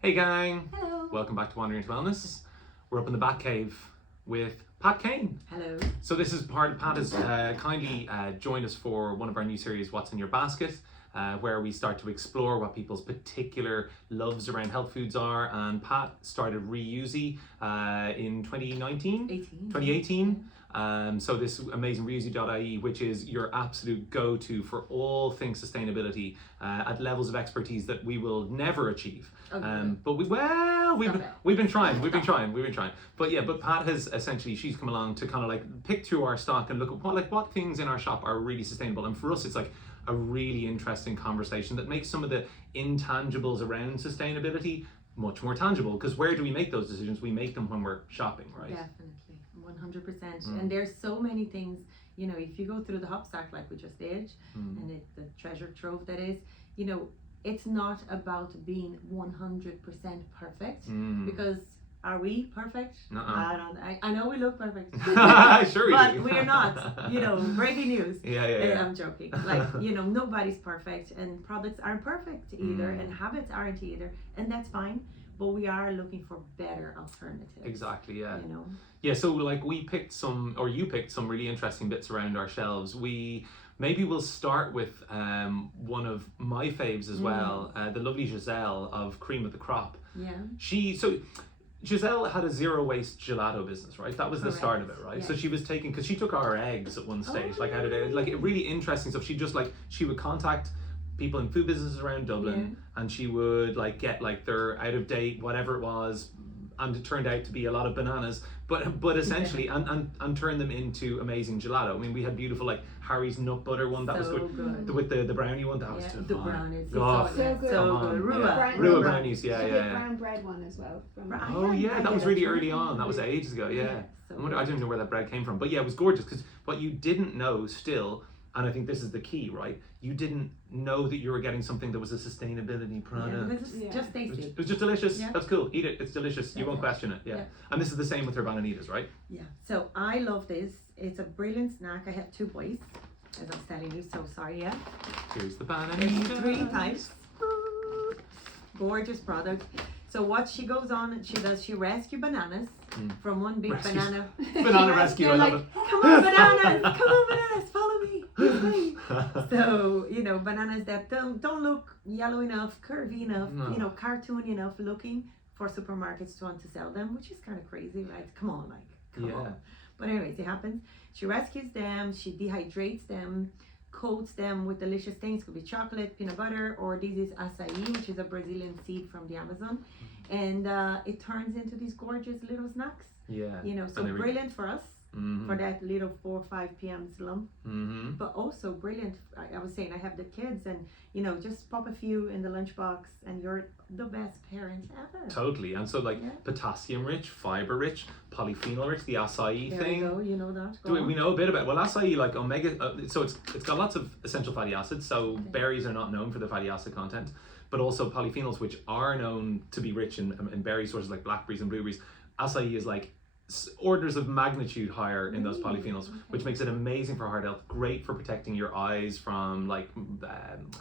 Hey gang! Hello. Welcome back to Wandering to Wellness. We're up in the Bat Cave with Kane. Hello. So this is Pat has kindly joined us for one of our new series, What's in Your Basket, where we start to explore what people's particular loves around health foods are. And Pat started Reuzi in 2018. So this amazing Reuzi.ie, which is your absolute go-to for all things sustainability at levels of expertise that we will never achieve. Okay. But we've been trying. But Pat has essentially, she's come along to kind of like pick through our stock and look at what things in our shop are really sustainable. And for us, it's like a really interesting conversation that makes some of the intangibles around sustainability much more tangible. Because where do we make those decisions? We make them when we're shopping, right? Definitely, 100%. And there's so many things, if you go through the Hopsack like we just did, and it's the treasure trove that is, it's not about being 100% perfect, because are we perfect? I know we look perfect. Sure but do. we're not, breaking news. Yeah. I'm joking. Like, nobody's perfect, and products aren't perfect either, and habits aren't either, and that's fine. But we are looking for better alternatives. Exactly, yeah. Yeah, so like you picked some really interesting bits around our shelves. Maybe we'll start with one of my faves as well, the lovely Giselle of Cream of the Crop. Yeah. Giselle had a zero waste gelato business, right? That was the start of it, right? Yeah. So she was because she took our eggs at one stage, out of there, really interesting stuff. She would contact people in food businesses around Dublin, and she would get their out of date, whatever it was, and it turned out to be a lot of bananas, but essentially and turn them into amazing gelato. I mean, we had beautiful Harry's nut butter one that was good. With the brownie one that was the brownies. Oh, so good. Rua brownies, yeah. Brown bread one as well. That was really early on. That was ages ago. Yeah. I didn't know where that bread came from, but yeah, it was gorgeous. Because what you didn't know still. And I think this is the key, right? You didn't know that you were getting something that was a sustainability product. It's just tasty. It was just delicious. Yeah. That's cool. Eat it. It's delicious. You won't question it. Yeah. And this is the same with her bananitas, right? Yeah. So I love this. It's a brilliant snack. I have two boys, as I was telling you. So sorry, yeah. Here's the There's bananita. 3 types. Gorgeous product. So what she goes on, she rescue bananas from one big banana. Banana rescue. I love it. Come on, bananas, follow me. So, bananas that don't look yellow enough, curvy enough, cartoon enough looking for supermarkets to want to sell them, which is kind of crazy, right? Come on. But anyways, it happens. She rescues them, she dehydrates them, coats them with delicious things. Could be chocolate, peanut butter, or this is acai, which is a Brazilian seed from the Amazon. And it turns into these gorgeous little snacks. Yeah. So brilliant for us. For that little 4 or 5 p.m. slump, but also brilliant. I was saying I have the kids, and just pop a few in the lunchbox, and you're the best parent ever. Totally, and so potassium rich, fiber rich, polyphenol rich, the acai there thing. You go, you know that. We know a bit about acai, omega. So it's got lots of essential fatty acids. So berries are not known for the fatty acid content, but also polyphenols, which are known to be rich in berry sources like blackberries and blueberries. Acai is orders of magnitude higher in those polyphenols, which makes it amazing for heart health, great for protecting your eyes from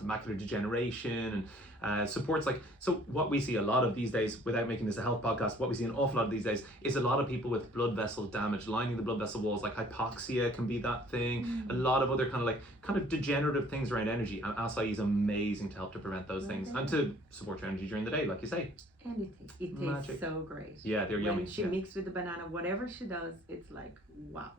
macular degeneration, and supports so what we see a lot of these days, without making this a health podcast, what we see an awful lot of these days is a lot of people with blood vessel damage lining the blood vessel walls, hypoxia can be that thing, a lot of other kind of degenerative things around energy, and acai is amazing to help to prevent those things and to support your energy during the day, like you say. And it tastes so great. Yeah, they're yummy. When she mixes with the banana, whatever she does, it's wow.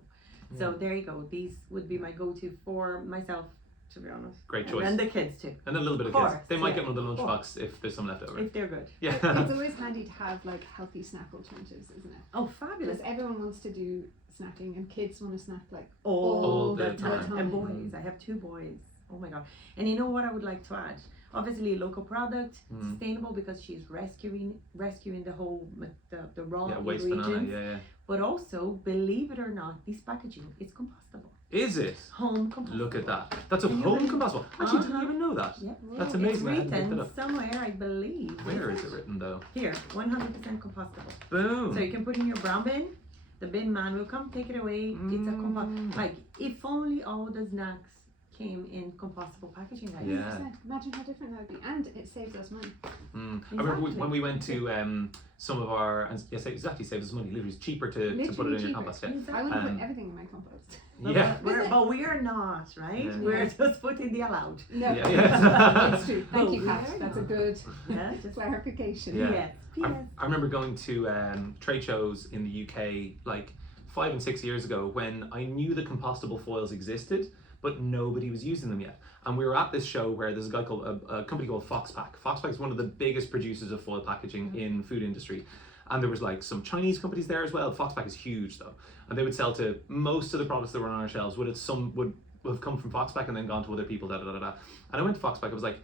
So there you go. These would be my go-to for myself, to be honest. Great choice. And the kids too. And a little bit of kids. They might get one of the lunchbox if there's some left over. If they're good. Yeah. It's always handy to have healthy snack alternatives, isn't it? Oh, fabulous. Because everyone wants to do snacking, and kids want to snack all the time. And boys, I have 2 boys. Oh my god. And you know what I would like to add? Obviously local product, sustainable, because she's rescuing the whole the raw waste ingredients. banana, But also, believe it or not, this packaging is compostable. Is it? Home compostable. Look at that. That's a home compostable. Actually, didn't even know that. Yeah. That's amazing. It's written somewhere, I believe. Where is it written though? Here, 100% compostable. Boom. So you can put in your brown bin. The bin man will come take it away. It's a compost. If only all the snacks came in compostable packaging, guys. Yeah. 100%. Imagine how different that would be, and it saves us money. I remember when we went to some of our, and yes, exactly, saves us money. Literally, it's cheaper to put it in Literally your cheaper. compost. Yeah. I wouldn't put everything in my compost. Yeah. But we are not, right? Yeah. We're just putting the allowed. No, Yeah, yeah. it's true. Thank you, we Kat. are That's a not. good Yeah, just clarification. Yeah. Yes. I remember going to trade shows in the UK like 5 and 6 years ago when I knew the compostable foils existed, but nobody was using them yet. And we were at this show where there's a guy called a company called Hopsack. Hopsack is one of the biggest producers of foil packaging in food industry. And there was like some Chinese companies there as well. Hopsack is huge though, and they would sell to most of the products that were on our shelves. Would have come from Hopsack and then gone to other people. And I went to Hopsack. I was like,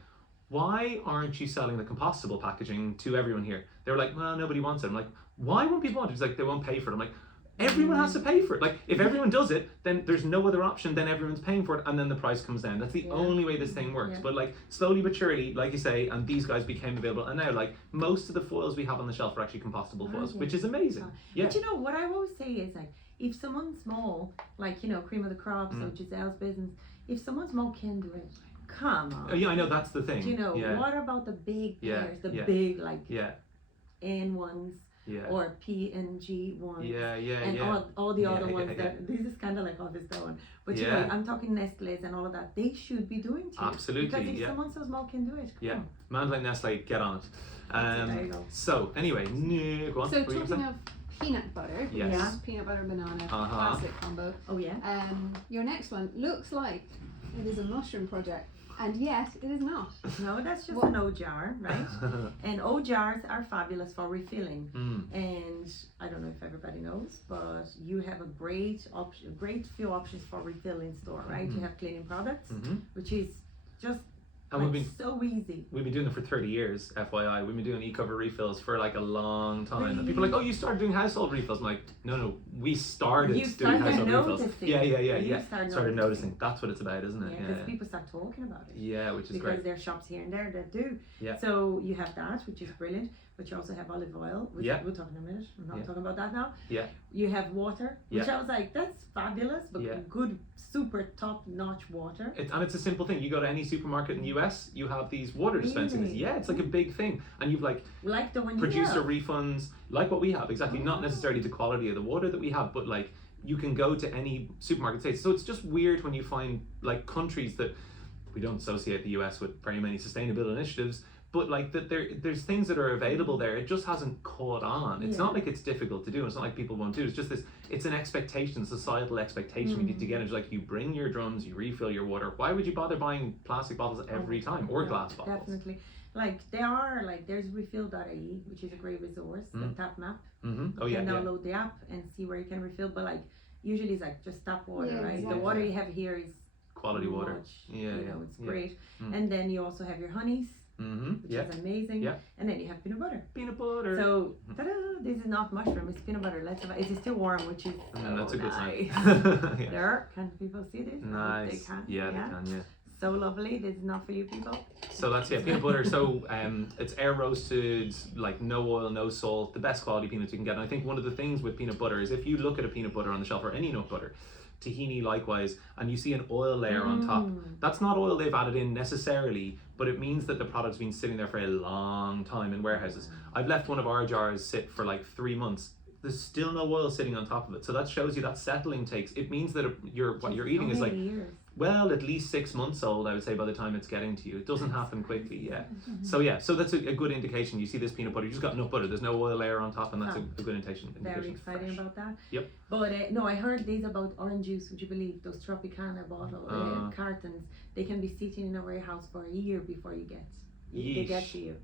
why aren't you selling the compostable packaging to everyone here? They were like, well, nobody wants it. I'm like, why won't people want it? He's like, they won't pay for it. I'm like, everyone has to pay for it. Like, if everyone does it, then there's no other option. Then everyone's paying for it, and then the price comes down. That's the only way this thing works. Yeah. But like, slowly but surely, like you say, and these guys became available, and now like most of the foils we have on the shelf are actually compostable foils, yeah. which is amazing. Yeah. But you know what I always say is like, if someone small, like Cream of the Crops or Giselle's business, if someone small can do it, come on. Oh, yeah, I know that's the thing. Do you know yeah. what about the big players, the yeah. big like Yeah. N ones Yeah. or P and G ones? Yeah. Yeah. And yeah. all the Yeah, other yeah, ones yeah. that this is kind of like this one, but you Yeah. know, I'm talking Nestle's and all of that. They should be doing too. Absolutely, Because if yeah. someone so small can do it, come Yeah. on. Man like Nestle, get on it. There you go. So anyway, go on. So What were you gonna talking say? of peanut butter, Yes. Yeah. peanut butter banana Uh-huh. classic combo. Oh yeah. Your next one looks like it is a mushroom project, and yet it is not. No, that's just Well- an O jar, right? And O jars are fabulous for refilling. And I don't know if everybody knows, but you have a great few options for refill in store, right? You have cleaning products, which is just And like, we've been so easy. doing it for 30 years, FYI. We've been doing e-cover refills for like a long time. And people are like, oh, you started doing household refills. I'm like, no, we started You doing started household refills. noticing. Yeah. You Started started noticing. That's what it's about, isn't it? Yeah, because people start talking about it. Yeah, which is Because great. there are shops here and there that do. Yeah. So you have that, which is brilliant, but you also have olive oil, which Yeah. we'll talk in a minute. I'm not Yeah. talking about that now. Yeah. You have water, which Yeah. I was like, that's fabulous, but Yeah. good, super top-notch water. And it's a simple thing. You go to any supermarket in the US, you have these water dispensing. Really? Yeah, it's like a big thing. And you've like Like the one you producer have. refunds, like what we have, exactly. Not necessarily the quality of the water that we have, but like you can go to any supermarket states. So it's just weird when you find like countries that we don't associate the US with very many sustainable initiatives, but like that there's things that are available there. It just hasn't caught on. It's not like it's difficult to do. It's not like people won't do it. It's just it's an expectation, societal expectation we need to get. It's like you bring your drums, you refill your water. Why would you bother buying plastic bottles every time or glass bottles? Definitely. Like there's refill.ie, which is a great resource, the tap map. Oh You yeah, can yeah. download the app and see where you can refill, but like usually it's like just tap water, Yeah, right? exactly. The water you have here is Quality water. much, Yeah, you yeah, know, it's yeah. great. And then you also have your honeys, which Yeah. is amazing. Yeah. And then you have peanut butter. Peanut butter. So, ta-da, this is not mushroom, it's peanut butter. It is still warm, which is so That's a good nice. sign. Yeah. There, can people see this? I hope Nice. They can. Yeah, they can. Yeah. So lovely. This is not for you people. So that's peanut butter. So it's air roasted, like no oil, no salt, the best quality peanuts you can get. And I think one of the things with peanut butter is if you look at a peanut butter on the shelf or any nut butter, tahini likewise, and you see an oil layer on top, that's not oil they've added in necessarily, but it means that the product's been sitting there for a long time in warehouses. I've left one of our jars sit for like 3 months. There's still no oil sitting on top of it. So that shows you that settling takes, it means that what you're eating is like, Years. well, at least 6 months old, I would say, by the time it's getting to you. It doesn't happen quickly, yeah. So that's a good indication. You see this peanut butter, you just got nut butter. There's no oil layer on top, and that's a good indication. Very it's exciting fresh. about that. Yep. But no, I heard these about orange juice. Would you believe those Tropicana bottle cartons? They can be sitting in a warehouse for a year before they get Yeesh. to you.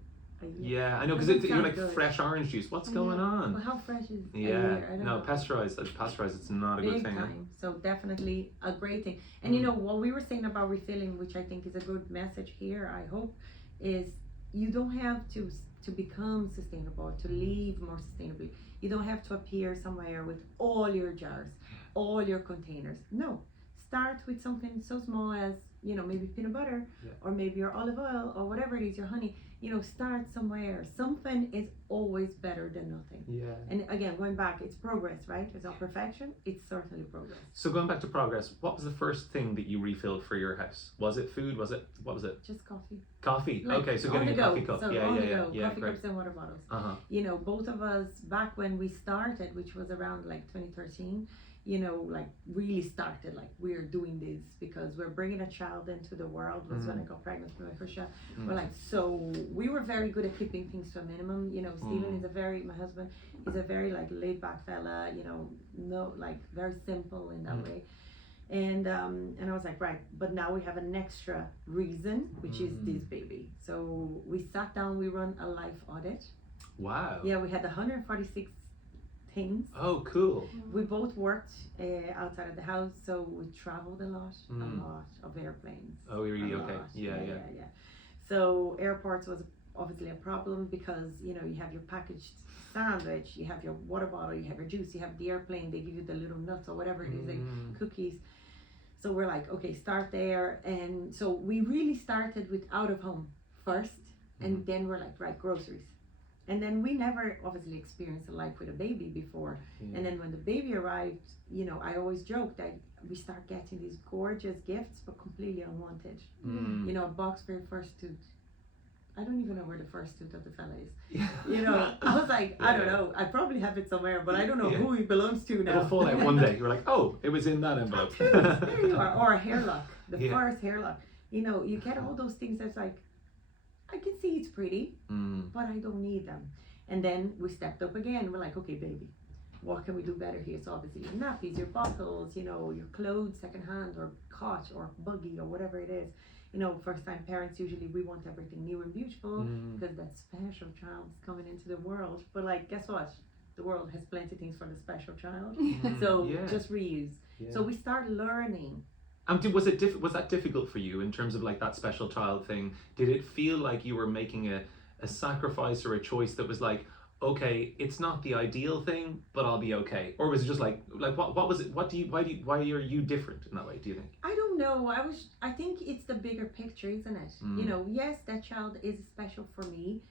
A year. Yeah, I know, because Doesn't you're sound like good. fresh orange juice. What's going Well, on? how fresh is a Yeah, year? I don't no, know. pasteurized. It's not a good Big thing. Huh? time. So definitely a great thing. And you know what we were saying about refilling, which I think is a good message here, I hope, is you don't have to become sustainable, to live more sustainably. You don't have to appear somewhere with all your jars, all your containers. No. Start with something so small as, maybe peanut butter or maybe your olive oil or whatever it is, your honey. start somewhere. Something is always better than nothing. Yeah. And again, going back, it's progress, right? It's not perfection, it's certainly progress. So going back to progress, what was the first thing that you refilled for your house? Was it food? What was it? Just coffee. Coffee. Like, Okay, so on getting a the coffee go. cup. So Yeah, on yeah, the yeah, go, yeah. coffee Great. cups and water bottles. Uh-huh. Both of us, back when we started, which was around like 2013, like really started, like we're doing this because we're bringing a child into the world. Was when I got pregnant with my first child. We're like, so we were very good at keeping things to a minimum. Stephen is my husband is a very like laid back fella, no, like very simple in that way. And I was like, right, but now we have an extra reason, which is this baby. So we sat down, we run a life audit. Wow. Yeah, we had 146 things. Oh, cool. We both worked outside of the house, so we traveled a lot of airplanes. Oh, really? A Okay. lot. Yeah. So airports was obviously a problem because you have your packaged sandwich, you have your water bottle, you have your juice, you have the airplane, they give you the little nuts or whatever it is, like cookies. So we're like, okay, start there. And so we really started with out of home first, and then we're like, right, groceries. And then we never obviously experienced a life with a baby before. Yeah. And then when the baby arrived, I always joke that we start getting these gorgeous gifts, but completely unwanted. A box for your first tooth. I don't even know where the first tooth of the fella is. I was like, I don't know. I probably have it somewhere, but I don't know who it belongs to now. It'll fall out one day. You're like, oh, it was in that envelope. There you are. Or a hair lock. The first hair lock. You get all those things that's like, I can see it's pretty, but I don't need them. And then we stepped up again. We're like, okay, baby, what can we do better here? So obviously your nappies, your bottles, your clothes secondhand or cot or buggy or whatever it is. First time parents, usually we want everything new and beautiful because that special child's coming into the world. But like, guess what? The world has plenty of things for the special child. So just reuse. Yeah. So we start learning. Was that difficult for you in terms of like that special child thing? Did it feel like you were making a sacrifice or a choice that was like, okay, it's not the ideal thing, but I'll be okay? Or was it just like what was it? Why are you different in that way, do you think? I don't know. I think it's the bigger picture, isn't it? Yes, that child is special for me.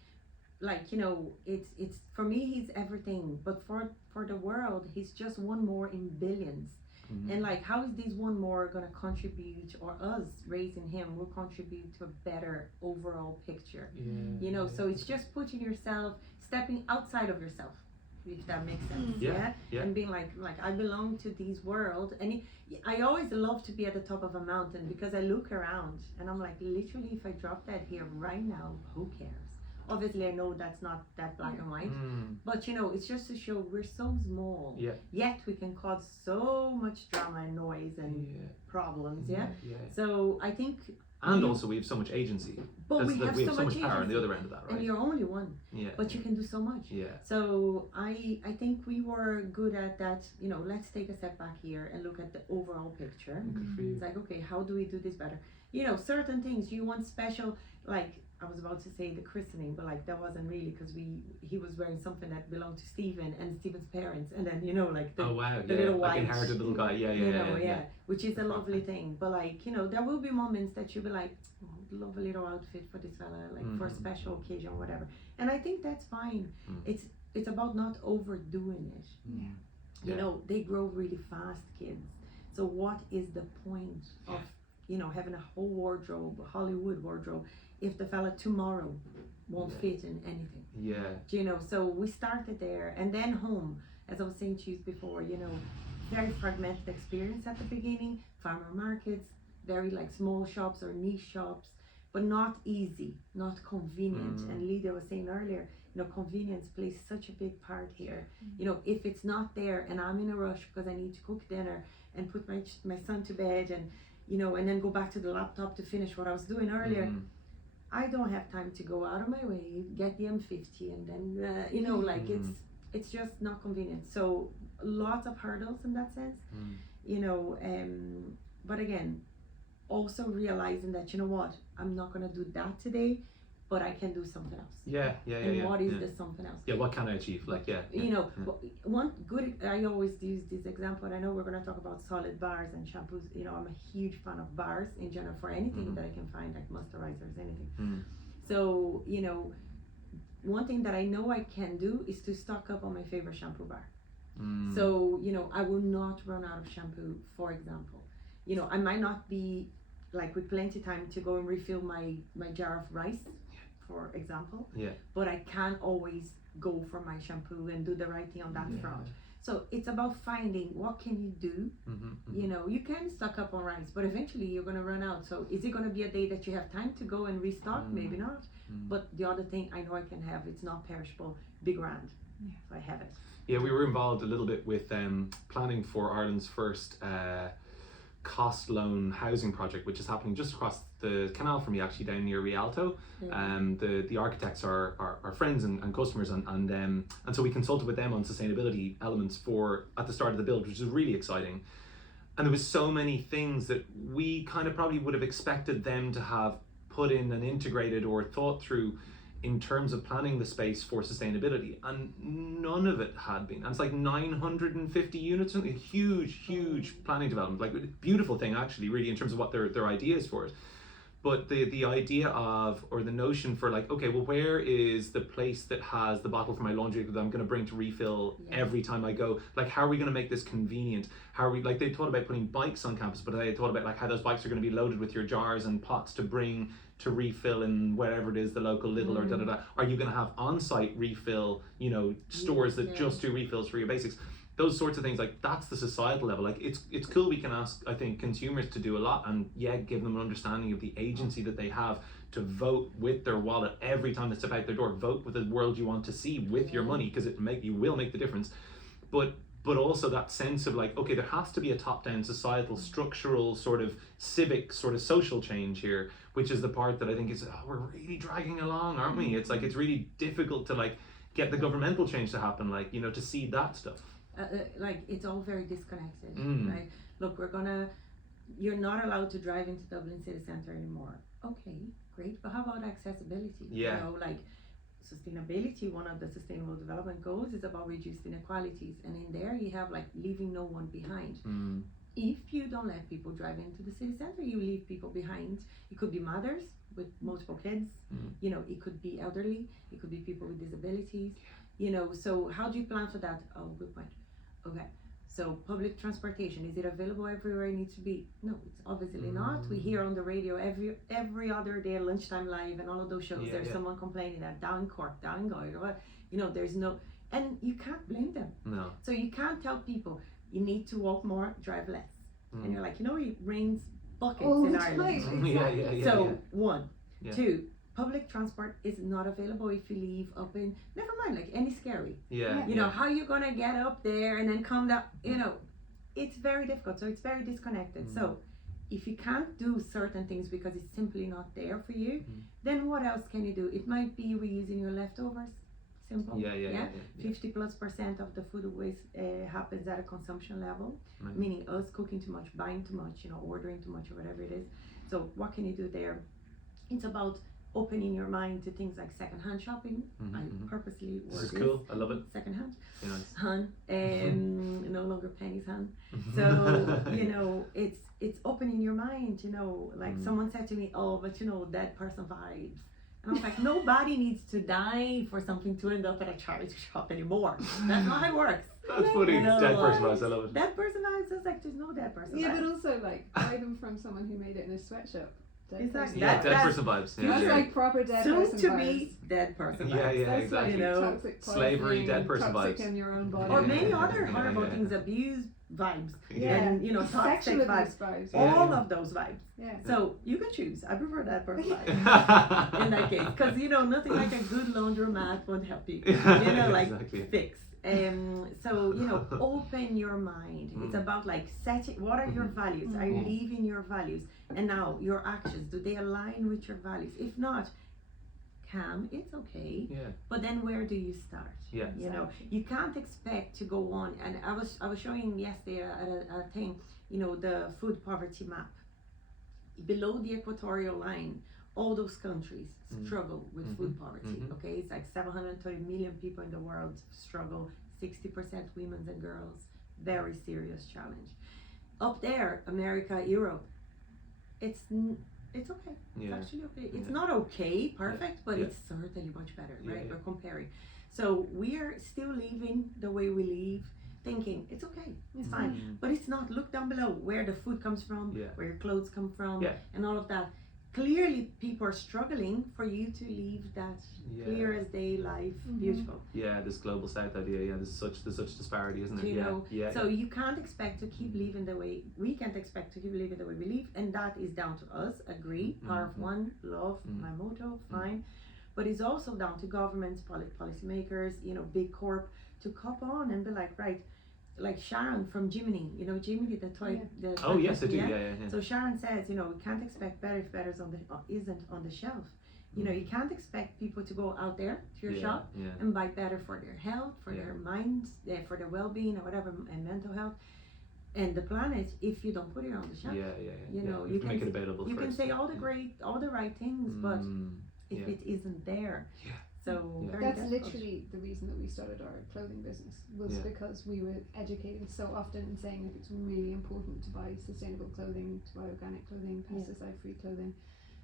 Like, it's for me, he's everything, but for the world, he's just one more in billions. And like, how is this one more going to contribute, or us raising him will contribute to a better overall picture? So it's just putting yourself, stepping outside of yourself, if that makes sense. Yeah. And being like I belong to this world. And I always love to be at the top of a mountain because I look around and I'm like, literally, if I drop that here right now, who cares? Obviously, I know that's not that black and white, but it's just to show we're so small, yet we can cause so much drama and noise and problems, So I think... And also we have so much agency. But we have so much power on the other end of that, right? And you're only one, but you can do so much. So I think we were good at that, let's take a step back here and look at the overall picture. Good for you. It's like, okay, how do we do this better? Certain things you want special, like I was about to say the christening, but like that wasn't really because he was wearing something that belonged to Stephen and Stephen's parents, and then like the, oh wow, the little white, like inherited little guy, which is a lovely thing. But like there will be moments that you'll be like, oh, love a little outfit for this fella, like for a special occasion, whatever. And I think that's fine. It's about not overdoing it. They grow really fast, kids. So what is the point of having a whole wardrobe, Hollywood wardrobe, if the fella tomorrow won't fit in anything? So we started there, and then home, as I was saying to you before, very fragmented experience at the beginning, farmer markets, very like small shops or niche shops, but not easy, not convenient. And Lydia was saying earlier, convenience plays such a big part here. If it's not there and I'm in a rush because I need to cook dinner and put my son to bed and and then go back to the laptop to finish what I was doing earlier, I don't have time to go out of my way, get the M50, and then it's just not convenient. So lots of hurdles in that sense, but again, also realizing that what, I'm not gonna do that today, but I can do something else. And what is the something else? What can I achieve? One good, I always use this example, and I know we're going to talk about solid bars and shampoos. I'm a huge fan of bars in general for anything that I can find, like moisturizers, anything. So, one thing that I know I can do is to stock up on my favorite shampoo bar. So, I will not run out of shampoo, for example. I might not be like with plenty time to go and refill my jar of rice, for example. Yeah. But I can always go for my shampoo and do the right thing on that front. So it's about finding what can you do. You can stock up on rice, but eventually you're going to run out. So is it going to be a day that you have time to go and restock? Maybe not. But the other thing I know I can have, it's not perishable, big grand. So I have it. Yeah, we were involved a little bit with planning for Ireland's first cost loan housing project, which is happening just across the canal from me, actually down near Rialto. The architects are friends and customers, and so we consulted with them on sustainability elements at the start of the build, which is really exciting. And there was so many things that we kind of probably would have expected them to have put in and integrated or thought through in terms of planning the space for sustainability, and none of it had been. And it's like 950 units, a huge planning development, like a beautiful thing actually, really, in terms of what their ideas for it. But the idea of, or the notion for like, okay, well, where is the place that has the bottle for my laundry that I'm going to bring to refill every time I go? Like, how are we going to make this convenient? How are we, like, they thought about putting bikes on campus, but they thought about like how those bikes are going to be loaded with your jars and pots to bring to refill in wherever it is, the local Lidl or da-da-da. Are you going to have on-site refill, stores that just do refills for your basics? Those sorts of things, like, that's the societal level. Like, it's cool, we can ask, I think, consumers to do a lot, and give them an understanding of the agency that they have to vote with their wallet every time they step out their door. Vote with the world you want to see with your money, because you will make the difference. But also that sense of like, okay, there has to be a top-down societal, structural, sort of civic, sort of social change here, which is the part that I think is, we're really dragging along, aren't we? It's like, it's really difficult to like get the governmental change to happen, like, to see that stuff. Like, it's all very disconnected, right? Look, you're not allowed to drive into Dublin city centre anymore. Okay, great, but how about accessibility? Like, sustainability, one of the sustainable development goals is about reducing inequalities, and in there you have like leaving no one behind. If you don't let people drive into the city center, you leave people behind. It could be mothers with multiple kids, it could be elderly, it could be people with disabilities, so how do you plan for that? Oh, good point. Okay, so public transportation, is it available everywhere it needs to be? No, it's obviously not. We hear on the radio every other day, Lunchtime Live and all of those shows, there's someone complaining that down in Cork, down in Galway, there's no, and you can't blame them. No. So you can't tell people you need to walk more, drive less. And you're like, it rains buckets in Ireland. So one, two, public transport is not available if you leave up in, never mind, like any scary. How you gonna get up there and then come down, it's very difficult. So it's very disconnected. So if you can't do certain things because it's simply not there for you, then what else can you do? It might be reusing your leftovers. Simple. 50+% of the food waste happens at a consumption level, meaning us cooking too much, buying too much, ordering too much or whatever it is. So what can you do there? It's about opening your mind to things like secondhand shopping. I purposely word this is cool. I love it. Secondhand. Nice. Han, no longer pennies, Han. So it's opening your mind. Like someone said to me, oh, but dead person vibes. And I was like, nobody needs to die for something to end up at a charity shop anymore. That's not how it works. That's funny. Dead person vibes. I love it. Dead person vibes is like, there's no dead person vibes. But also like buy them from someone who made it in a sweatshop. Exactly. Dead person vibes. That's like proper dead person vibes. Soon to be dead person vibes. That's exactly. like toxic slavery, dead person toxic vibes. in your own body. Or many other horrible things, abuse vibes, and toxic Sexual vibes, vibes. all of those vibes. So you can choose. I prefer that person vibe in that case, because nothing like a good laundromat won't help you. Exactly. Fix. So open your mind. It's about like setting. What are your values? Are you living your values? And now your actions, do they align with your values? If not, it's okay. But then where do you start? You can't expect to go on. And I was showing yesterday at a thing, the food poverty map. Below the equatorial line, all those countries struggle with food poverty. Okay, it's like 730 million people in the world struggle. 60% women and girls. Very serious challenge. Up there, America, Europe, it's It's okay. It's Yeah. actually okay. It's Yeah. not okay, perfect, but Yeah. it's certainly much better, right? Yeah. We're comparing. So we are still living the way we live, thinking it's okay, it's fine. Mm. But it's not. Look down below where the food comes from, Yeah. where your clothes come from, Yeah. and all of that. Clearly, people are struggling for you to live that Yeah. clear as day life, beautiful. Yeah, this global south idea. Yeah, there's such disparity, isn't it? You Yeah. know, Yeah. so you can't expect to keep living the way we can't expect to keep living the way we live, and that is down to us. Agree, power of one, love, my motto, fine. But it's also down to governments, policymakers, you know, big corp to cop on and be like, right, like Sharon from Jiminy, you know, Jiminy the toy. Yeah. The Oh toy yes, I do. company, Yeah. So Sharon says, you know, we can't expect better if better's on the isn't on the shelf. You know, you can't expect people to go out there to your shop Yeah. and buy better for their health, for their minds, for their well-being or whatever, and mental health, and the planet if you don't put it on the shelf. Yeah. You know, you you can make can- it available. You can first. say all the right things, but if yeah. it isn't there, Yeah. so Yeah. very That's difficult. literally the reason that we started our clothing business, was Yeah. because we were educated so often in saying that it's really important to buy sustainable clothing, to buy organic clothing, pesticide-free clothing,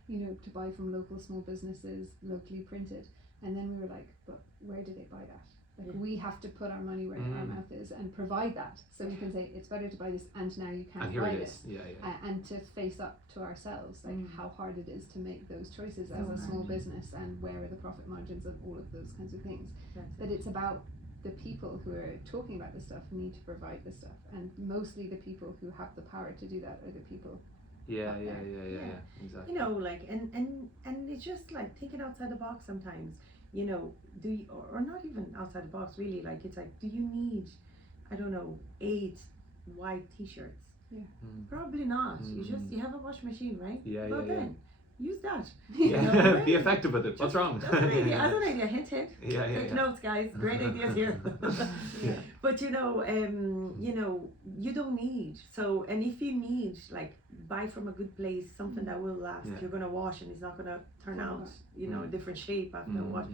you know, to buy from local small businesses, locally printed. And then we were like, but where do they buy that? Like, we have to put our money where our mouth is and provide that, so we can say it's better to buy this, and now you And can't here buy it this. is. Yeah. And to face up to ourselves, like how hard it is to make those choices as a small business, and where are the profit margins and all of those kinds of things. That it's about the people who are talking about this stuff need to provide this stuff, and mostly the people who have the power to do that are the people. Yeah. Yeah. Exactly. You know, like, and it's just like thinking outside the box sometimes. You know, do you, or not even outside the box really, like it's like, do you need, I don't know, 8 white t-shirts? Yeah. Probably not. You have a washing machine, right? Yeah. Well then, use that. Yeah. Be effective with it. What's wrong? That's an idea. That's an idea. Hint, hint. Yeah. Take notes, guys. Great ideas here. Yeah. But you know, you don't need. So, and if you need, like, buy from a good place, something that will last. Yeah. You're gonna wash and it's not gonna turn out, you know, a different shape after a wash.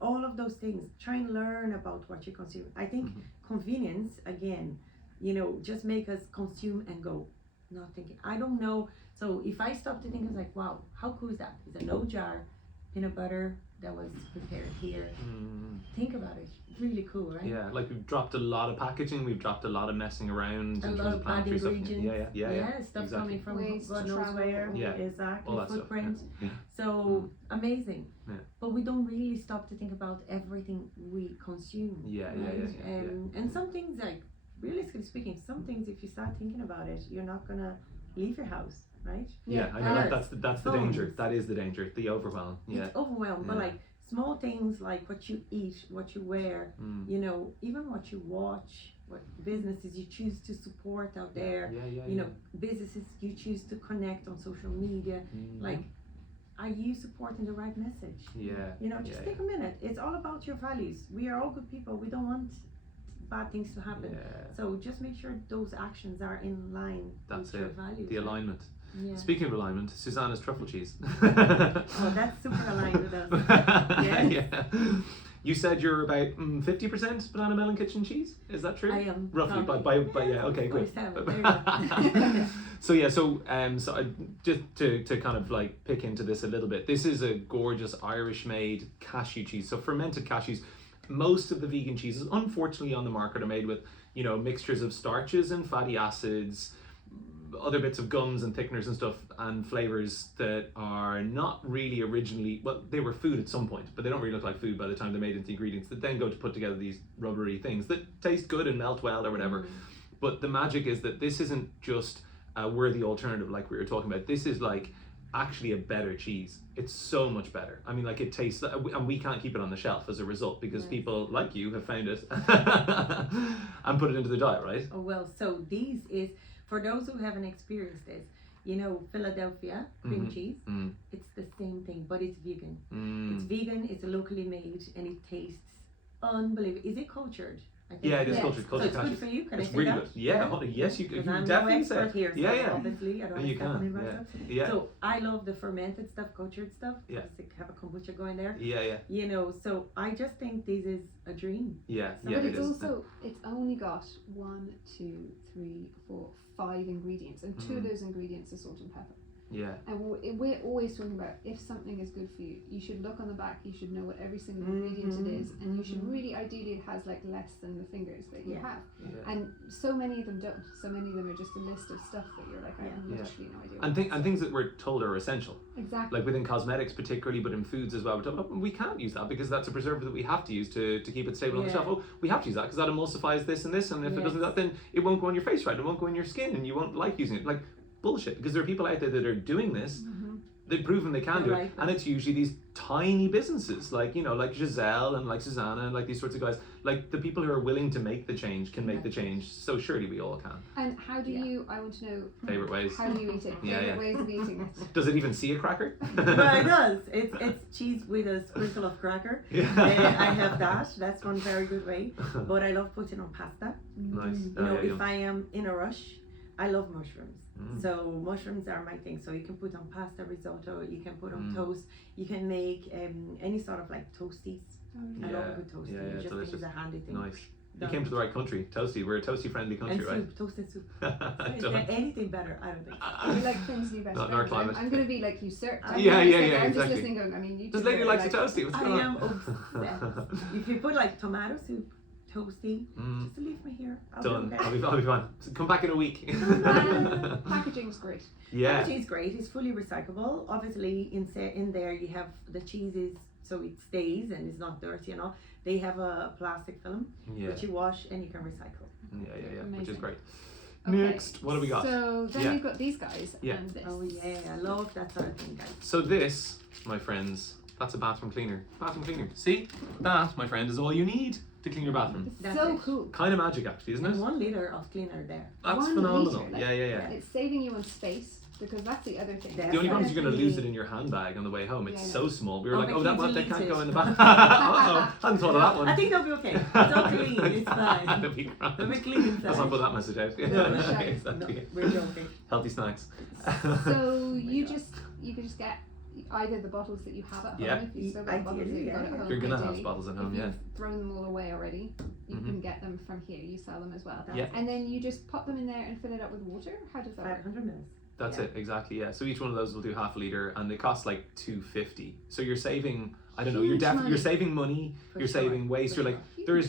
All of those things. Try and learn about what you consume. I think convenience, again, you know, just make us consume and go. Not thinking. I don't know. So if I stop to think, it's like, wow, how cool is that? It's a no jar peanut butter that was prepared here. Think about it. Really cool, right? Yeah, like we've dropped a lot of packaging, we've dropped a lot of messing around A in lot terms of of bad planetary stuff. ingredients. Yeah, Stuff exactly. coming from Waste, God knows travel, where. Yeah. Exactly. All that stuff, Footprint. yeah. So amazing. Yeah. But we don't really stop to think about everything we consume. Yeah. And some things, like, realistically speaking, some things, if you start thinking about it, you're not gonna leave your house, right? Yeah, I know Cars, that's the phones. danger. That is the danger, the overwhelm. Yeah. It's overwhelmed, but Yeah. like small things like what you eat, what you wear, you know, even what you watch, what businesses you choose to support out there, you know, businesses you choose to connect on social media, like, are you supporting the right message? Yeah. You know, just take a minute. It's all about your values. We are all good people. We don't want bad things to happen. Yeah. So just make sure those actions are in line That's with your it. values. The alignment. Yeah. Speaking of alignment, Susanna's truffle cheese. Oh, that's super aligned with us. Yes. Yeah. You said you're about 50% banana melon kitchen cheese. Is that true? I am. Roughly, probably. by yeah. Okay, good. 47. There you go. So I, just to kind of like pick into this a little bit. This is a gorgeous Irish-made cashew cheese. So fermented cashews. Most of the vegan cheeses, unfortunately, on the market are made with, you know, mixtures of starches and fatty acids, other bits of gums and thickeners and stuff, and flavors that are not really originally, well, they were food at some point, but they don't really look like food by the time they're made into ingredients that then go to put together these rubbery things that taste good and melt well or whatever. But the magic is that this isn't just a worthy alternative like we were talking about. This is like actually a better cheese. It's so much better. I mean, like, it tastes, and we can't keep it on the shelf as a result because people like you have found it and put it into the diet, right? Oh, well, so these is, for those who haven't experienced this, you know, Philadelphia cream cheese, it's the same thing, but it's vegan. It's vegan, it's locally made, and it tastes unbelievable. Is it cultured? I think. Yeah, it is Yes. cultured. So it's cashews. good for you? Can It's I say really that? good. Yeah, yes, you Because can I'm no definitely say expert it. here, so Yeah, yeah. obviously I don't You have can. myself. Yeah. So I love the fermented stuff, cultured stuff. Yeah. Just have a kombucha going there. Yeah. You know, so I just think this is a dream. Yeah. But Yeah. But it it's is. also, it's only got 1, 2, 3, 4, 5 ingredients, and 2 of those ingredients are salt and pepper. Yeah. And we're always talking about if something is good for you, you should look on the back, you should know what every single ingredient it is, and you should really, ideally, it has like less than the fingers that you have. Yeah. And so many of them don't. So many of them are just a list of stuff that you're like, I have literally no idea. And things that we're told are essential. Exactly. Like within cosmetics particularly, but in foods as well. We're told, oh, we can't use that because that's a preservative that we have to use to keep it stable on the shelf. Oh, we have to use that because that emulsifies this and this, and if it doesn't do that, then it won't go on your face right, it won't go on your skin, and you won't like using it. Like, bullshit, because there are people out there that are doing this. They've proven they can do it, and it's usually these tiny businesses, like, you know, like Giselle and like Susanna and like these sorts of guys. Like, the people who are willing to make the change can make the change. So surely we all can. And how do you? I want to know favorite ways. How do you eat it? Favorite ways of eating it. Does it even see a cracker? Well, it does. It's cheese with a sprinkle of cracker. I have that. That's one very good way. But I love putting on pasta. Nice. You know, if I am in a rush, I love mushrooms. So mushrooms are my thing. So you can put on pasta, risotto, you can put on toast, you can make any sort of like toasties. I love a good toasty. Yeah, just delicious. think it's a handy thing. Nice. You came to the right country. Toasty. We're a toasty friendly country, and right? soup, toasted soup. Is there anything better? I don't think so. You like things you best Not in our climate. I'm going to be like usurped. I'm exactly. just listening going, I mean, you this lady likes a toasty. What's going I on? am obsessed. If you put like tomato soup, toasty, just leave me here. Done. Be okay. I'll be fine. So come back in a week. Packaging's great. Yeah. Packaging's great. It's fully recyclable. Obviously, in there you have the cheeses, so it stays and it's not dirty and all. They have a plastic film which you wash and you can recycle. Yeah. Which is great. Okay. Next, what do we got? So then we've got these guys Yeah. and this. Oh yeah, I love that sort of thing, guys. So this, my friends, that's a bathroom cleaner. Bathroom cleaner. See? That, my friend, is all you need to clean your bathroom. It's so cool. Kind of magic, actually, isn't it? And 1 liter of cleaner there. That's 1 phenomenal. liter, like, Yeah. It's saving you on space, because that's the other thing. The The only problem is you're going to lose it Definitely. in your handbag on the way home. It's Yeah. so small. We were Oh, like, but oh, you that delete can't it. go in the bath. Uh-oh. Hadn't thought of that one. I think they'll be okay. It's all clean. It's fine. That'll be grand. They'll be clean inside. Let's not put that message out. No, Exactly. no, we're joking. Healthy snacks. So you can just get either the bottles that you have at home, Yeah. if you still got bottles that Ideally, you've got at yeah. home. You're gonna have ideally. bottles at home, If yeah. you've thrown them all away already, you can get them from here. You sell them as well. Yeah. And then you just pop them in there and fill it up with water. How does that work? 500 mils. That's it, exactly, yeah. So each one of those will do half a litre and they cost like $2.50. So you're saving, I don't know, Huge money. you're saving money, For you're sure, saving waste, for you're like, sure. there's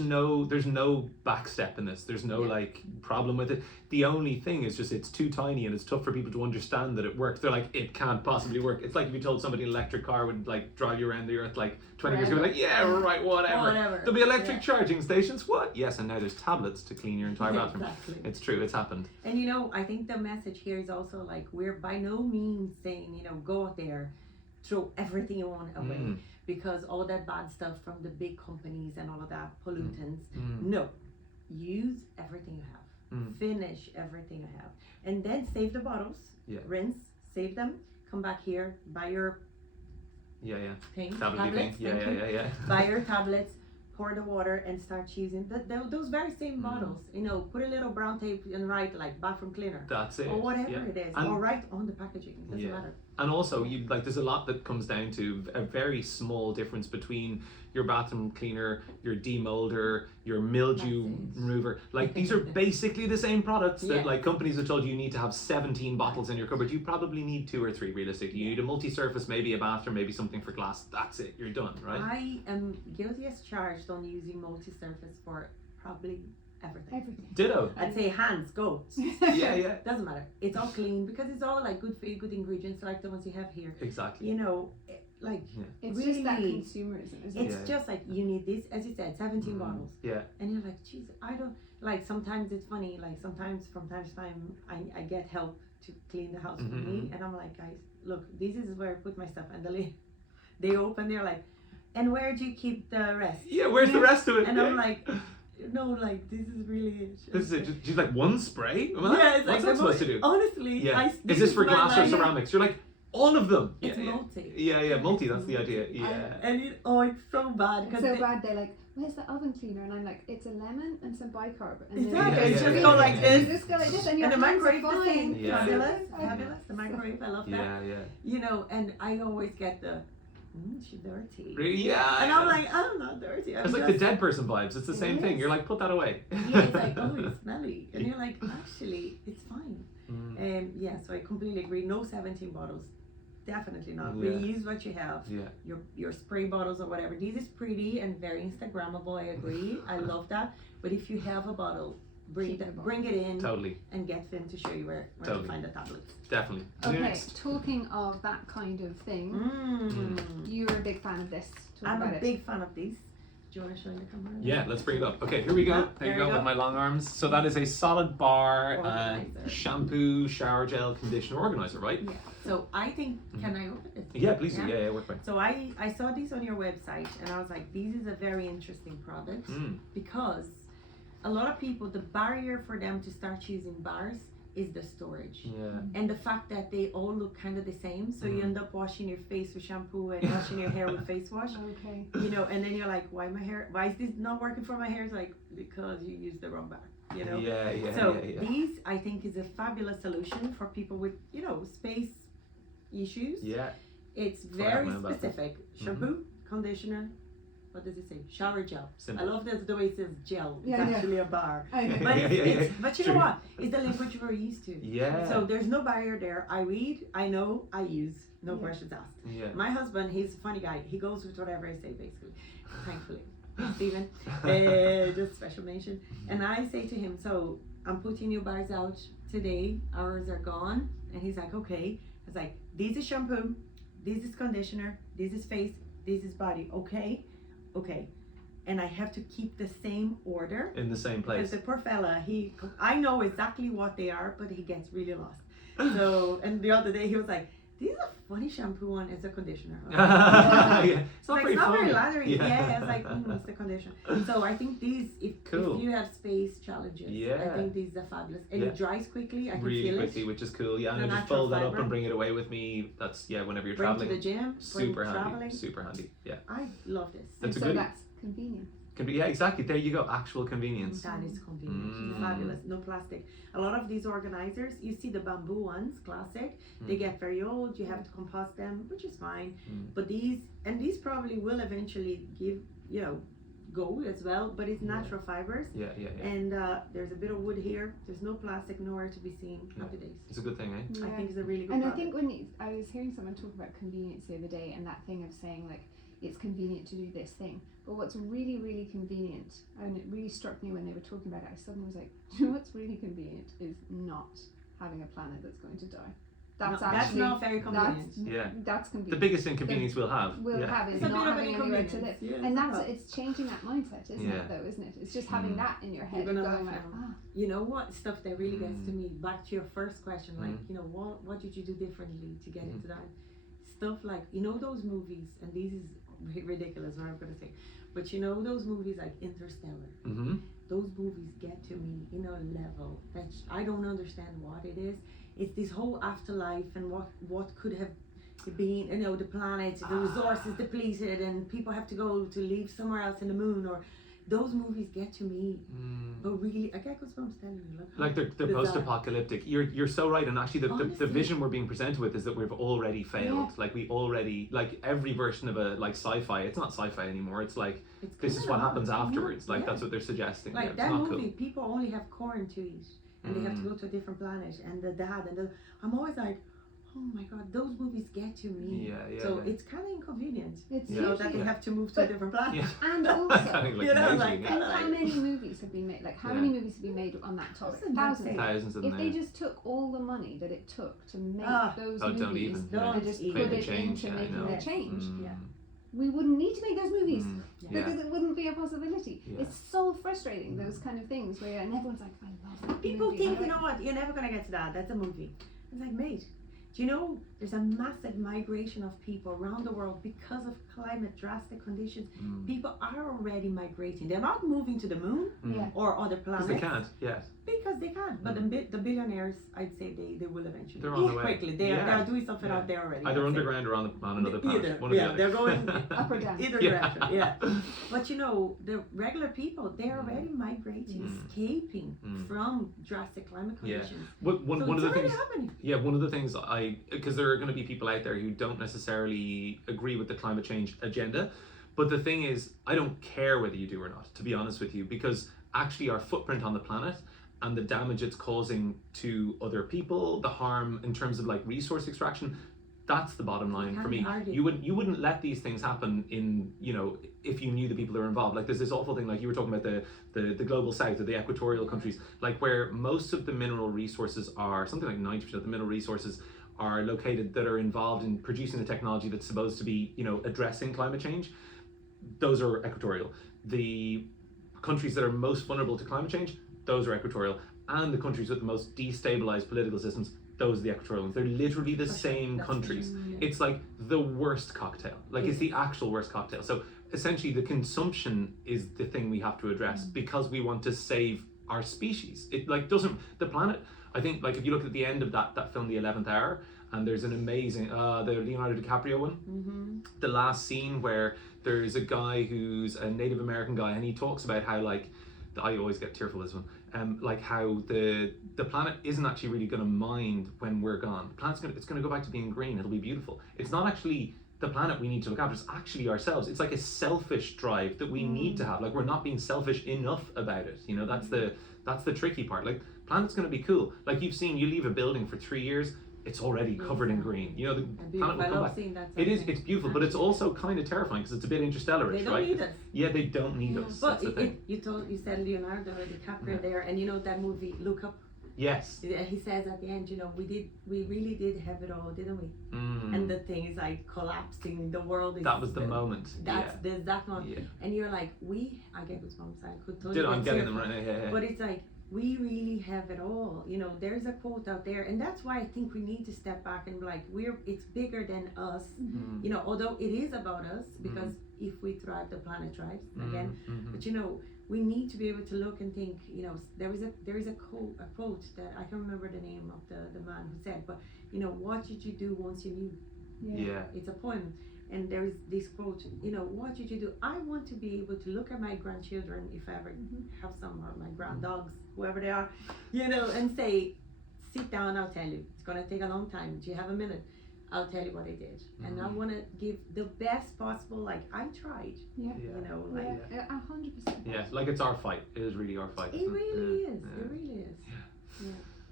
no back step in this. There's no like problem with it. The only thing is just it's too tiny and it's tough for people to understand that it works. They're like, it can't possibly work. It's like if you told somebody an electric car would like drive you around the earth like 20 years ago, like, yeah, right, whatever. There'll be electric charging stations. What? Yes, and now there's tablets to clean your entire bathroom. Exactly. It's true, it's happened. And you know, I think the message here is also like, we're by no means saying, you know, go out there, throw everything you want away, because all that bad stuff from the big companies and all of that pollutants. No, use everything you have, finish everything you have, and then save the bottles, rinse, save them, come back here, buy your thing, Tablet thing. Yeah. buy your tablets, pour the water and start using those very same bottles. You know, put a little brown tape and write like bathroom cleaner That's it. or whatever yeah. it is, And- or write on the packaging. It doesn't matter. And also, you like, there's a lot that comes down to a very small difference between your bathroom cleaner, your demolder, your mildew remover. Like, these are basically the same products that like companies have told you need to have 17 bottles in your cupboard. You probably need 2 or 3 realistically. You need a multi-surface, maybe a bathroom, maybe something for glass. That's it. You're done, right? I am guilty as charged on using multi-surface for probably everything. Ditto. I'd say hands, go. Yeah. Doesn't matter. It's all clean because it's all like good food, good ingredients like the ones you have here. Exactly. You know, It's really, just that consumerism, isn't it? it's just like you need this, as you said, 17 bottles. Yeah. And you're like, geez, I don't, like sometimes it's funny, like sometimes from time to time I get help to clean the house for me, and I'm like, guys, look, this is where I put my stuff, and they open, they're like, and where do you keep the rest? Yeah, where's the rest of it? And I'm like, no, like this is really it. This is it. Just like one spray? Yeah, it's What's like that supposed to do? Honestly, Yeah. Is this for my glass or life. ceramics? You're like, all of them. It's yeah, multi. Yeah, multi, that's the idea. Yeah. And it's so bad. It's so bad, they're like, where's the oven cleaner? And I'm like, it's a lemon and some bicarb. And Exactly, then it's just go like this. You just go like this, and your And the hands are microwave the fine. same. Yeah. Fabulous. The microwave, I love that. Yeah. You know, and I always get the, she's dirty. Yeah. And I'm like, I'm not dirty. I'm It's like just, the dead person vibes. It's the same thing. You're like, put that away. Yeah, it's like, oh, it's smelly. And you're like, actually, it's fine. Yeah, so I completely agree. No 17 bottles. Definitely not. Yeah. Reuse what you have. Yeah. Your spray bottles or whatever. This is pretty and very Instagrammable. I agree. I love that. But if you have a bottle, bring it in. Totally. And get Finn to show you where to find the tablets. Definitely. Okay, Next. talking of that kind of thing, you're a big fan of this. I'm a big fan of these. Do you want to show the camera? Yeah, let's bring it up. Okay, here we go. There you go with my long arms. So that is a solid bar shampoo, shower gel, conditioner organizer, right? Yeah. So I think, can I open it? Yeah, please do. Yeah, work fine. So I saw these on your website and I was like, this is a very interesting product because a lot of people, the barrier for them to start using bars is the storage. Yeah. And the fact that they all look kind of the same. So you end up washing your face with shampoo and washing your hair with face wash. Okay. You know, and then you're like, why is this not working for my hair? It's like, because you used the wrong bar. You know? So these I think is a fabulous solution for people with, you know, space issues. Yeah. It's very specific. Shampoo, conditioner, what does it say? Shower gel. Simple. I love the way it says gel. It's Yeah, actually a bar. I know. But, but you know what? It's the language we're used to. Yeah. So there's no barrier there. I read, I know, I use. No questions asked. Yeah. My husband, he's a funny guy. He goes with whatever I say, basically. Thankfully. Stephen, just special mention. And I say to him, so I'm putting new bars out today. Ours are gone. And he's like, okay. I was like, this is shampoo. This is conditioner. This is face. This is body. Okay. Okay, and I have to keep the same order in the same place. Because the poor fella, I know exactly what they are, but he gets really lost. So, and the other day he was like, "This is a funny shampoo one. It's a conditioner." Yeah, it's not, it's not very funny. lathery. Yeah, it's like it's the conditioner. So I think these, if you have space challenges, I think these are fabulous, and it dries quickly. I can really feel quickly, it. which is cool. Yeah, The and just natural fold that up fiber. and bring it away with me. That's whenever you're Bring traveling. to the gym. Super handy. Traveling. Super handy. Yeah. I love this. That's so a good. that's convenient. Yeah, exactly. There you go. Actual convenience. That is convenient. It's fabulous. No plastic. A lot of these organizers, you see the bamboo ones, classic. They get very old. You have to compost them, which is fine. But these probably will eventually go as well. But it's natural fibers. Yeah. And there's a bit of wood here. There's no plastic nowhere to be seen. Happy days. It's a good thing, eh? Yeah. I think it's a really good. And product. I think I was hearing someone talk about convenience the other day, and that thing of saying like, it's convenient to do this thing. But what's really, really convenient, and it really struck me when they were talking about it, I suddenly was like, you know what's really convenient is not having a planet that's going to die. That's not very convenient. That's convenient. The biggest inconvenience we'll have. Is It's a bit not of an having anywhere to live. inconvenience. And it's changing that mindset, isn't it though, isn't it? It's just having that in your head, You're gonna going have like, you know what stuff that really gets to me, back to your first question, like, you know, what did you do differently to get into that? Stuff like, you know, those movies, and this is ridiculous what I'm gonna say, but you know those movies like Interstellar, those movies get to me in a level that I don't understand what it is. It's this whole afterlife and what could have been, you know, the planet, the resources depleted and people have to go to live somewhere else in the moon, or those movies get to me. But really, I get goosebumps telling you. Like they're post-apocalyptic. You're so right, and actually the vision we're being presented with is that we've already failed. Like we already, like every version of a sci-fi, it's not sci-fi anymore. It's like this is what happens afterwards. Like that's what they're suggesting. Like that movie, people only have corn to eat, and they have to go to a different planet. And the dad I'm always like, oh my god, those movies get to me. So it's kind of inconvenient. It's that they have to move to a different planet. And also, how many movies have been made? Like how many movies have been made on that topic? Thousands of them. If they just took all the money that it took to make those movies, don't just even. put it into making the change, we wouldn't need to make those movies because it wouldn't be a possibility. It's so frustrating, those kind of things where and everyone's like, I love that People movie. think, you know what, you're never gonna get to that. That's a movie. It's like, mate, do you know there's a massive migration of people around the world because of climate drastic conditions? People are already migrating. They're not moving to the moon or other planets. Because they can't, Because they can't. But the billionaires, I'd say they will eventually. They're on the way. Quickly. They are doing something out there already. Either underground or on another planet. One or the other. They're going up or down. Either direction, But you know, the regular people, they're already migrating, escaping from drastic climate conditions. One of the things. Happening. Yeah, one of the things because there are going to be people out there who don't necessarily agree with the climate change agenda, but the thing is, I don't care whether you do or not, to be honest with you, because actually our footprint on the planet and the damage it's causing to other people, the harm in terms of like resource extraction, that's the bottom line for me. You wouldn't let these things happen in, you know, if you knew the people that are involved. Like there's this awful thing, like you were talking about the global south or the equatorial countries, like where most of the mineral resources are, something like 90% of the mineral resources are located that are involved in producing the technology that's supposed to be, you know, addressing climate change. Those are equatorial. The countries that are most vulnerable to climate change, those are equatorial. And the countries with the most destabilized political systems, those are the equatorial ones. They're literally the same countries. It's like the worst cocktail. Like it's the actual worst cocktail. So essentially the consumption is the thing we have to address because we want to save our species. It like doesn't, the planet, I think like if you look at the end of that film, The 11th Hour, and there's an amazing, the Leonardo DiCaprio one, the last scene where there's a guy who's a Native American guy and he talks about how like, I always get tearful this one, like how the planet isn't actually really going to mind when we're gone. The planet's it's going to go back to being green. It'll be beautiful. It's not actually the planet we need to look after. It's actually ourselves. It's like a selfish drive that we need to have. Like we're not being selfish enough about it. You know, that's the tricky part. Like planet's going to be cool. Like you've seen, you leave a building for 3 years, it's already covered in green. You know, the planet will come back. It's beautiful, but it's also kind of terrifying because it's a bit interstellarish, they don't right? Need us. Yeah, they don't need us. But you said Leonardo DiCaprio there, and you know that movie Look Up. Yes. He says at the end, you know, we really did have it all, didn't we? And the thing is like collapsing. The world is. That was the moment. There's that one, and you're like, I get goosebumps. I could totally. I'm getting them right now. But it's like, we really have it all. You know, there's a quote out there, and that's why I think we need to step back and be like, it's bigger than us. You know, although it is about us, because if we thrive, the planet thrives again. But you know, we need to be able to look and think. You know, there is a quote that I can't remember the name of the man who said, but you know, what did you do once you knew? Yeah. It's a poem. And there's this quote, you know, what did you do? I want to be able to look at my grandchildren, if I ever have some, or my granddogs, whoever they are, you know, and say, sit down, I'll tell you. It's going to take a long time. Do you have a minute? I'll tell you what I did. And I want to give the best possible, like, I tried. Yeah. You know, like. 100%. Yeah, like it's our fight. It is really our fight. It really is. It really is. Yeah.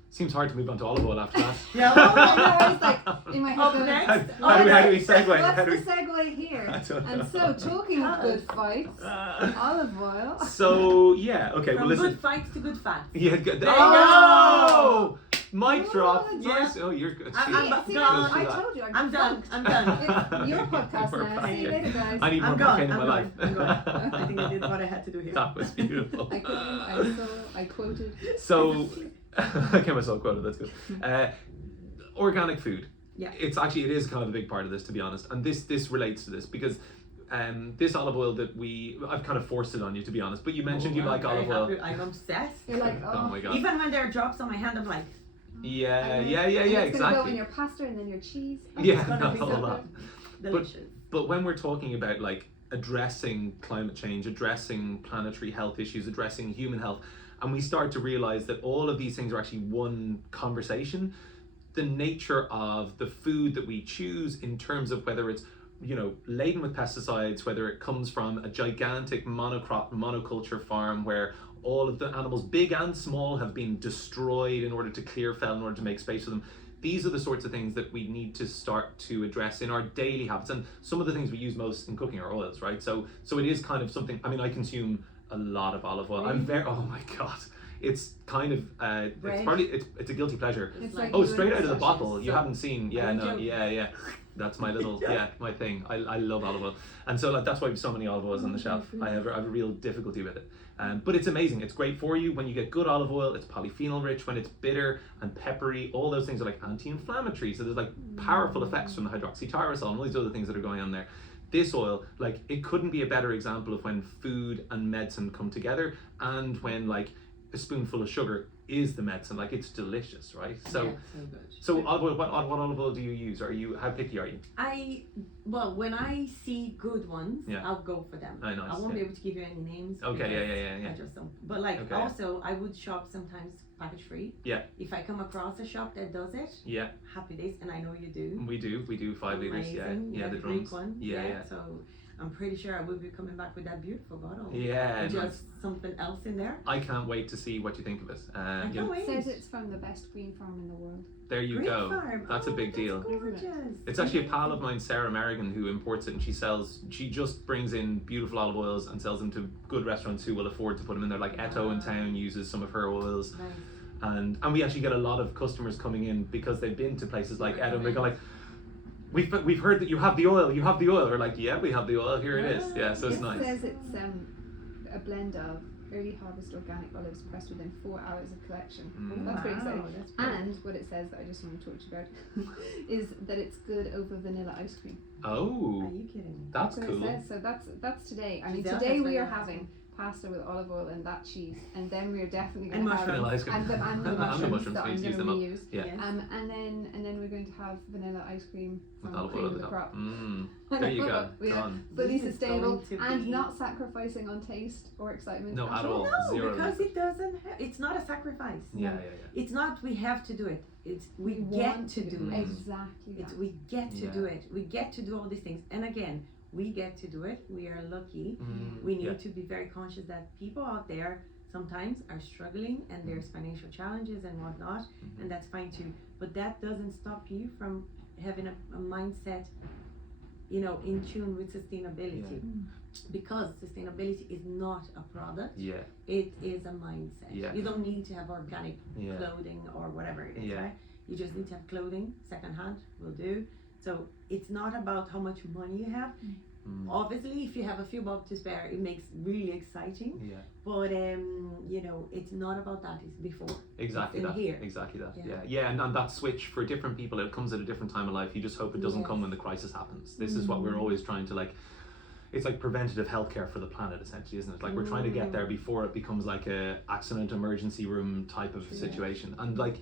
Seems hard to move on to olive oil after that. Yeah, well, I know, it's like in my head. How do we segue? What's the segue here? And so, talking of good fights, olive oil. So yeah, okay. From well, listen. good fights to good fats. Yeah. Good. There Oh! Mic Oh, drop. yeah. Nice. Oh, you're good. I'm See, gone. I told you. I'm done. I'm done. It's your podcast We're now. fine. See you later, guys. I need more I'm gone. Kane in my life. I'm gone. I think I did what I had to do here. That was beautiful. I quoted. So, I get myself quoted. That's good. Organic food. Yeah. It is kind of a big part of this, to be honest, and this relates to this because this olive oil that I've kind of forced it on you, to be honest. But you mentioned you like olive oil. I'm obsessed. You're like, Oh my god. Even when there are drops on my hand, I'm like. Yeah, and exactly. it's gonna go in your pasta and then your cheese. Yeah, It's gonna be no, so all that. delicious. But when we're talking about like addressing climate change, addressing planetary health issues, addressing human health, and we start to realize that all of these things are actually one conversation, the nature of the food that we choose in terms of whether it's, you know, laden with pesticides, whether it comes from a gigantic monocrop monoculture farm where all of the animals, big and small, have been destroyed in order to clear fell, in order to make space for them. These are the sorts of things that we need to start to address in our daily habits. And some of the things we use most in cooking are oils, right? So it is kind of something, I mean, I consume a lot of olive oil. Really? Oh my God. It's kind of, it's a guilty pleasure. It's like Straight out of the bottle. You haven't seen, joking. yeah. That's my little, my thing. I love olive oil. And so like, that's why we have so many olive oils on the shelf. I have a real difficulty with it. But it's amazing. It's great for you when you get good olive oil. It's polyphenol rich. When it's bitter and peppery, all those things are like anti-inflammatory. So there's like powerful effects from the hydroxytyrosol and all these other things that are going on there. This oil, like, it couldn't be a better example of when food and medicine come together, and when like a spoonful of sugar is the medicine. Like, it's delicious, right? So olive oil, what olive oil do you use? How picky are you? When I see good ones, I'll go for them. I know. I won't be able to give you any names. Okay, yeah. I just don't. But like, also, I would shop sometimes package free. Yeah. If I come across a shop that does it, happy days, and I know you do. We do 5 liters. Amazing. Yeah, the Greek drums. one. Yeah. So I'm pretty sure I will be coming back with that beautiful bottle. Yeah, With nice. just something else in there. I can't wait to see what you think of it. I You can't know, wait. It says it's from the best green farm in the world. there you Green go. Farm. That's a big deal. Gorgeous. It's actually a pal of mine, Sarah Merrigan, who imports it, and she just brings in beautiful olive oils and sells them to good restaurants who will afford to put them in there. Like Eto in town uses some of her oils, Nice. and we actually get a lot of customers coming in because they've been to places like Eto, and they go like, we've heard that you have the oil. We're like, yeah, we have the oil. Here it is. Yeah, so it's It nice. says it's a blend of early harvest organic olives pressed within 4 hours of collection. That's pretty exciting. That's great. And what it says that I just want to talk to you about is that it's good over vanilla ice cream. Oh, Are you kidding me? that's what cool. it says. So that's today. I mean, Giselle today has we are vanilla ice having pasta with olive oil and that cheese, and then we're definitely And going to have Vanilla ice cream. and the And the mushrooms mushrooms, that I'm please going use to them up. reuse. Yeah. Yes. And then we're going to have vanilla ice cream With from olive Cream oil of at the the Crop. top. There you go. Yeah. Done. Fully This is sustainable going to and be- not sacrificing on taste or excitement. No, at all. No, Zero. because it doesn't. It's not a sacrifice. Yeah. It's not. We have to do it. It's we We get want to do Mm. it. Exactly It's that. we get to Yeah. do it. We get to do all these things. And again, we get to do it. We are lucky. Mm, We need yeah. to be very conscious that people out there sometimes are struggling and there's financial challenges and whatnot, and that's fine too. But that doesn't stop you from having a mindset, in tune with sustainability. Because sustainability is not a product, Yeah. it is a mindset. Yeah. You don't need to have organic Yeah. clothing or whatever it is, Yeah. right? You just need to have clothing, secondhand will do. So it's not about how much money you have. Mm. Obviously, if you have a few bob to spare, it makes really exciting. Yeah. But it's not about that. It's before. Exactly in that. here. Exactly that. Yeah. Yeah. And that switch for different people, it comes at a different time of life. You just hope it doesn't Yes. come when the crisis happens. This is what we're always trying to it's like preventative healthcare for the planet, essentially, isn't it? Like we're trying to get there before it becomes like a accident emergency room type of situation. And like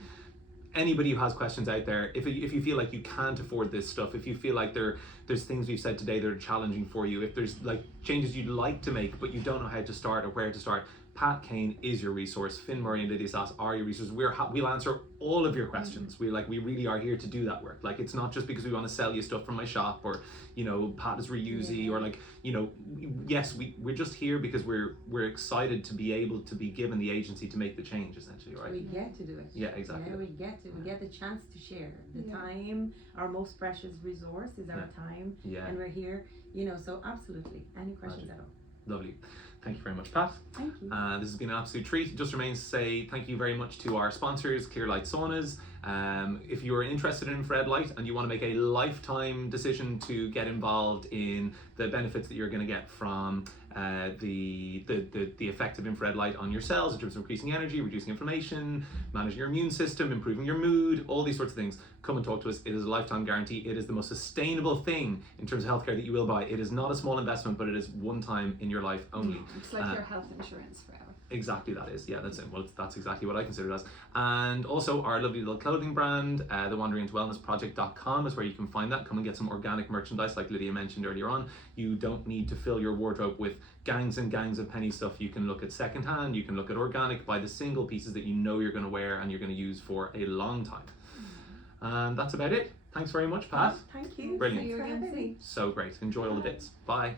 anybody who has questions out there, if you feel like you can't afford this stuff, if you feel like there's things we've said today that are challenging for you, if there's like changes you'd like to make but you don't know how to start or where to start, Pat Kane is your resource. Finn Murray and Lydia Sass are your resources. We'll answer all of your questions. We really are here to do that work. Like it's not just because we want to sell you stuff from my shop or Pat is Reuzi or yes, we're just here because we're excited to be able to be given the agency to make the change, essentially, right? We get to do it. Yeah, exactly. Yeah, we get the chance to share the Yeah. time. Our most precious resource is our time, Yeah. and we're here. So absolutely, any questions at all. Lovely. Thank you very much, Pat. Thank you. This has been an absolute treat. It just remains to say thank you very much to our sponsors, Clear Light Saunas. If you're interested in infrared light and you want to make a lifetime decision to get involved in the benefits that you're going to get from the effect of infrared light on your cells in terms of increasing energy, reducing inflammation, managing your immune system, improving your mood, all these sorts of things, come and talk to us. It is a lifetime guarantee. It is the most sustainable thing in terms of healthcare that you will buy. It is not a small investment, but it is one time in your life only. It's like your health insurance forever. Exactly, that is. Yeah, that's it. Well, that's exactly what I consider it as. And also our lovely little clothing brand, the Wandering into Wellness Project.com is where you can find that. Come and get some organic merchandise like Lydia mentioned earlier on. You don't need to fill your wardrobe with gangs and gangs of penny stuff. You can look at secondhand, you can look at organic, buy the single pieces that you know you're going to wear and you're going to use for a long time. And that's about it. Thanks very much, Pat. Thank you. Brilliant. Thanks for having me. So great. Enjoy all the bits. Bye.